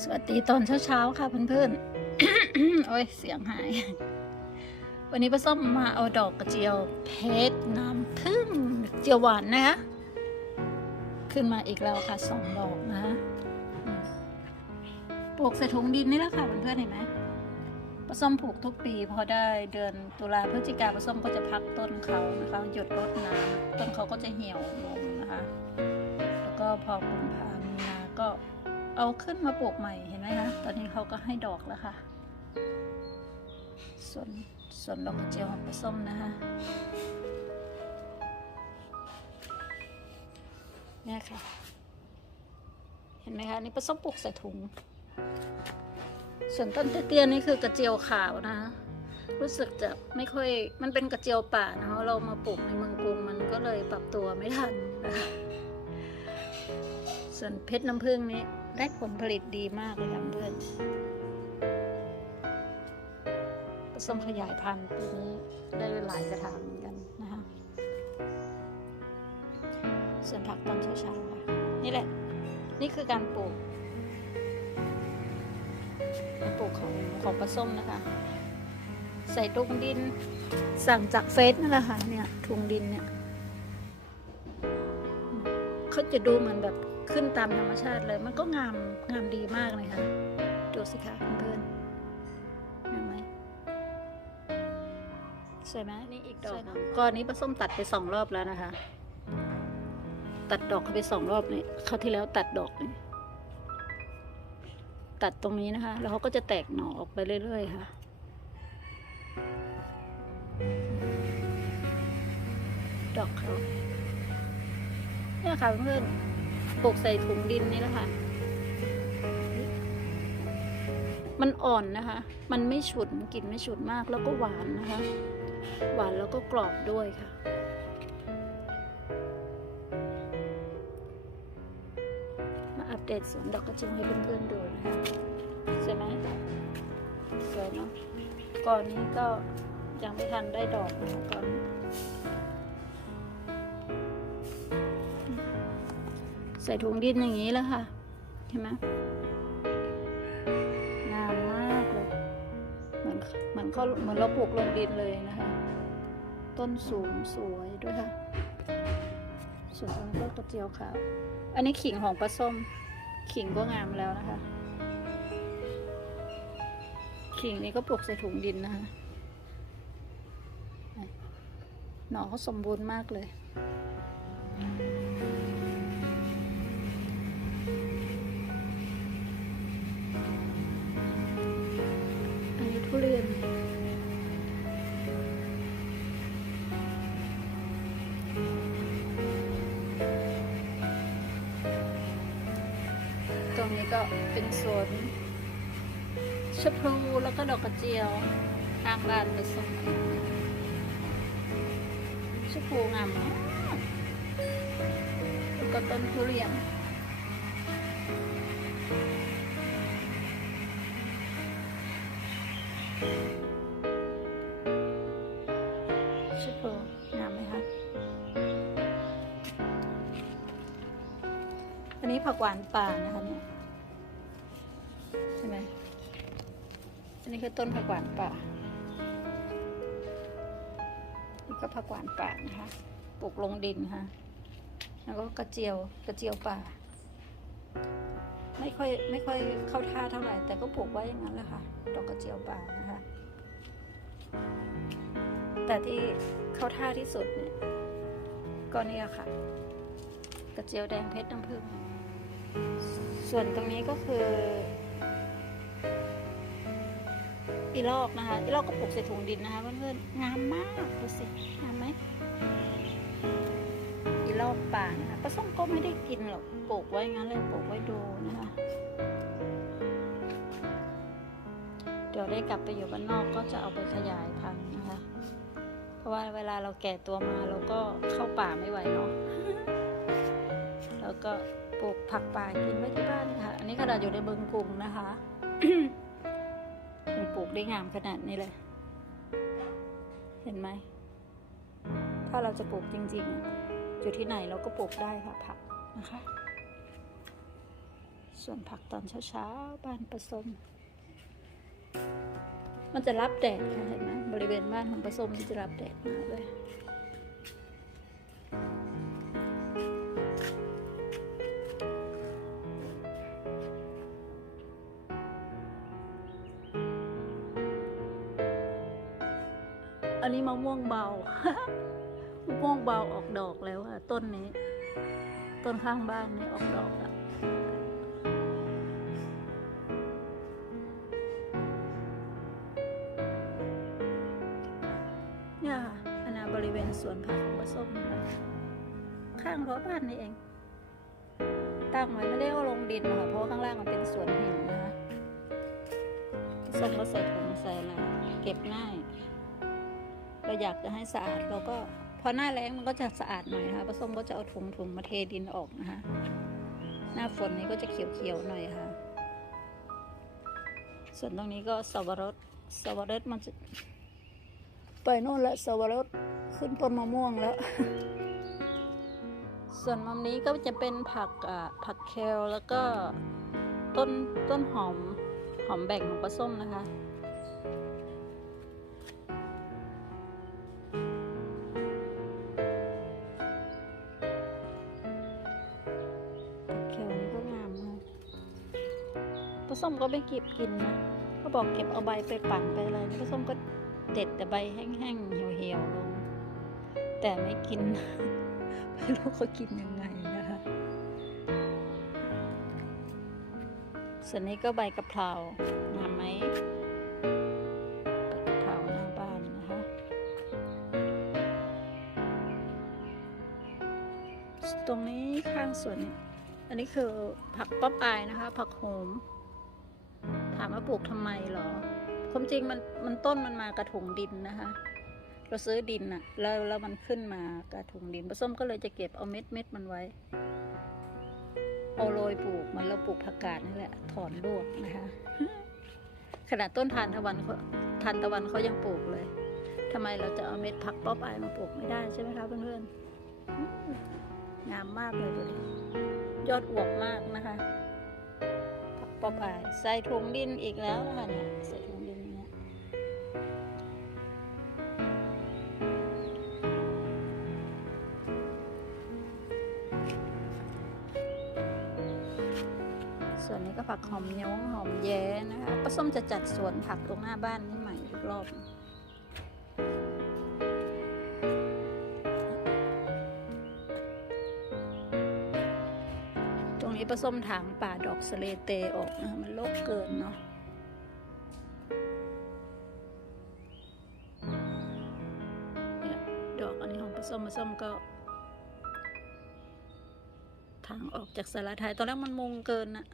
สวัสดีตอนเช้าๆค่ะเพื่อนๆ โอ้ยเสียงหาย วันนี้ป้าส้มมาเอาดอกกระเจียวเพชรน้ำผึ้งเจียวหวานนะคะขึ้นมาอีกแล้วค่ะสองดอกนะคะปลูกใส่ถุงดินนี่แหละค่ะเพื่อนๆเห็นไหมป้าส้มปลูกทุกปีพอได้เดือนตุลาพฤศจิกาป้าส้มก็จะพักต้นเขานะคะหยดรดน้ำต้นเขาก็จะเหี่ยวลงนะคะ แล้วก็พอกุมภามีนาก็ เอาขึ้นมาปลูกใหม่เห็นไหมคะ ตอนนี้เขาก็ให้ดอกแล้วค่ะ ส่วนส่วนดอกกระเจียวของปลาส้มนะคะเนี่ยค่ะ เห็นไหมคะนี่ปลาส้มปลูกใส่ถุง ส่วนต้นเตี้ยๆนี่คือกระเจียวขาวนะคะรู้สึกจะไม่ค่อย มันเป็นกระเจียวป่านะคะเรามาปลูกในเมืองกรุงมันก็เลยปรับตัวไม่ทันนะคะส่วนเพชรน้ำผึ้งนี้ ได้ผลผลิตดีมากเลยค่ะเพื่อนผสมขยายพันธุ์ปีนี้ได้หลายกระถางเหมือนกันนะคะส่วนผักตอนเช้าๆค่ะ นี่แหละ นี่คือการปลูกการปลูกของของปลาส้มนะคะ ใส่ถุงดิน สั่งจากเฟซนั่นแหละค่ะเนี่ยถุงดินเนี่ยเขาจะดูเหมือนแบบ ขึ้นตามธรรมชาติเลย มันก็งามงามดีมากเลยค่ะ ดูสิคะเพื่อนๆเห็นไหมสวยไหมนี่อีกดอกก้อนนี้ปลาส้มตัดไปสองรอบแล้วนะคะ ตัดดอกเขาไปสองรอบนี่เขาวที่แล้วตัดดอกนี่ตัดตรงนี้นะคะ แล้วเขาก็จะแตกหน่อออกไปเรื่อยๆค่ะดอกเขาเนี่ยค่ะเพื่อน ปลูกใส่ถุงดินนี่แหละค่ะ มันอ่อนนะคะ มันไม่ฉุนกลิ่นไม่ฉุนมากแล้วก็หวานนะคะ หวานแล้วก็กรอบด้วยค่ะมาอัปเดตสวนดอกกระเจียวให้เพื่อนๆดูนะคะสวยไหมสวยเนาะก่อนนี้ก็ยังไม่ทันได้ดอกนะก่อน ใส่ถุงดินอย่างนี้แล้วค่ะ เห็นไหมงามมากเลย เหมือนเหมือนเขาเหมือนเราปลูกลงดินเลยนะคะ ต้นสูงสวยด้วยค่ะ ส่วนตรงนี้ก็กระเจียวขาว อันนี้ขิงของปลาส้ม ขิงก็งามแล้วนะคะ ขิงนี้ก็ปลูกใส่ถุงดินนะคะหน่อเขาสมบูรณ์มากเลย เป็นสวนชะพลูแล้วก็ดอกกระเจียวทางบ้านไปส่งชะพลูงามมากแล้วก็ต้นทุเรียนชุดโปงามไหมคะอันนี้ผักหวานป่านะคะเนี่ย อันนี้คือต้นผักหวานป่านี่ก็ผักหวานป่านะคะ ปลูกลงดินค่ะ แล้วก็กระเจียวกระเจียวป่า ไม่ค่อยไม่ค่อยเข้าท่าเท่าไหร่ แต่ก็ปลูกไว้อย่างนั้นแหละค่ะ ดอกกระเจียวป่านะคะ แต่ที่เข้าท่าที่สุดเนี่ยก็เนี่ยค่ะ กระเจียวแดงเพชรน้ำผึ้งส่วนตรงนี้ก็คือ อีลอกนะคะอีลอกก็ปลูกใส่ถุงดินนะคะเพื่อนๆงามมากดูสิงามไหมอีลอกป่านะคะปลาส้มก็ไม่ได้กินหรอกปลูกไว้งั้นเลยปลูกไว้ดูนะคะเดี๋ยวได้กลับไปอยู่บ้านนอกก็จะเอาไปขยายพันธุ์นะคะ เพราะว่าเวลาเราแก่ตัวมาเราก็เข้าป่าไม่ไหวเนาะแล้วก็ปลูกผักป่ากินไว้ที่บ้านค่ะ อันนี้ขนาดอยู่ในเมืองกรุงนะคะ ได้งามขนาดนี้เลย เห็นไหม ถ้าเราจะปลูกจริงๆ อยู่ที่ไหนเราก็ปลูกได้ค่ะผักนะคะ ส่วนผักตอนเช้าๆ บ้านผสม มันจะรับแดดค่ะเห็นไหมบริเวณบ้านของผสมมันจะรับแดดมากเลย เบาออกดอกแล้วค่ะ ต้นนี้ ต้นข้างบ้านนี่ออกดอกแล้วเนี่ยค่ะอนาบริเวณสวนผักของป้าส้มนะคะข้างรั้วบ้านนี่เองตั้งไว้ไม่ได้เอาลงดินค่ะเพราะข้างล่างมันเป็นสวนหินนะคะส้มก็ใส่ถุงใส่อะไรเก็บง่ายเราอยากจะให้สะอาดเราก็ พอหน้าแล้งมันก็จะสะอาดหน่อยนะคะผสมก็จะเอาถุงถุงมาเทดินออกนะคะ หน้าฝนนี้ก็จะเขียวๆหน่อยค่ะ ส่วนตรงนี้ก็สวรสสวรสมันจะไปโน่นและสวรสขึ้นต้นมะม่วงแล้ว ส่วนมุมนี้ก็จะเป็นผักอ่าผักเคลแล้วก็ต้นต้นหอมหอมแบ่งของปลาส้มนะคะ ส้มก็ไม่เก็บกินนะเขาบอกเก็บเอาใบไปปั่นไปอะไรผสมก็เด็ดแต่ใบแห้งๆเหี่ยวๆลง แต่ไม่กินไม่รู้เขากินยังไงนะคะส่วนนี้ก็ใบกะเพรางามไหมกะเพราหน้าบ้านนะคะตรงนี้ข้างสวนนี่ยอันนี้คือผักป๊อปอายนะคะ ผักโหมามว่าปลูกทำไมเหรอความจริงมันมันต้นมันมากระถุงดินนะคะ เราซื้อดินอะแล้วแล้วมันขึ้นมากระถุงดินผสมก็เลยจะเก็บเอาเม็ดเม็ดมันไว้ เอาโรยปลูกมันเราปลูกผักกาดนี่แหละ ถอนลวกนะคะ ขนาดต้นทานตะวันเขาทานตะวันเขายังปลูกเลยทำไมเราจะเอาเม็ดผักป๊อปอายมาปลูกไม่ได้ใช่ไหมคะเพื่อนๆอืมงามมากเลยดูดิยอดอวบมากนะคะ ปอบอายใส่ถุงดินอีกแล้วนะคะเนี่ยใส่ถุงดินเนี่ยส่วนนี้ก็ผักหอมย้งหอมแย้นะคะป้าส้มจะจัดสวนผักตรงหน้าบ้านนี่ใหม่อีกรอบ นี้ผสมถางป่าดอกสะเลเตออกนะคะมันโลกเกินเนาะดอกอันนี้ของผสมผสมก็ทางออกจากสาราไทยตอนแรกมันมุงเกินน่ะ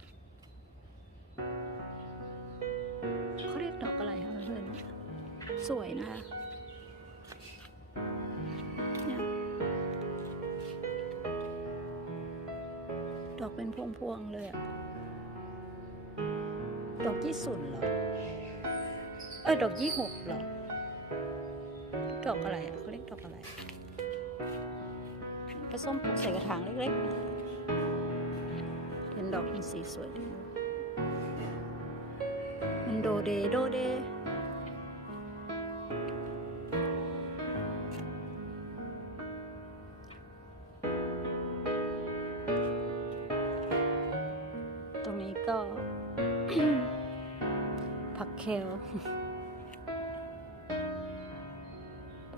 เขาเรียกดอกอะไรคะเพื่อนสวยนะคะ ดอกเป็นพวงๆเลยอะดอกยี่สุนเหรอ เอ้ยดอกยี่หกเหรอ ดอกอะไรอะเขาเรียกดอกอะไรผสมปลูกใส่กระถางเล็กๆเห็นดอกเป็นสีสวยดีมันโดเดโดเด เคล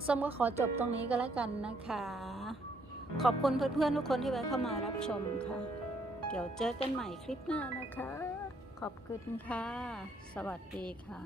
ส้มก็ขอจบตรงนี้ก็แล้วกันนะคะ ขอบคุณเพื่อนๆทุกคนที่แวะเข้ามารับชมค่ะ เดี๋ยวเจอกันใหม่คลิปหน้านะคะ ขอบคุณค่ะ สวัสดีค่ะ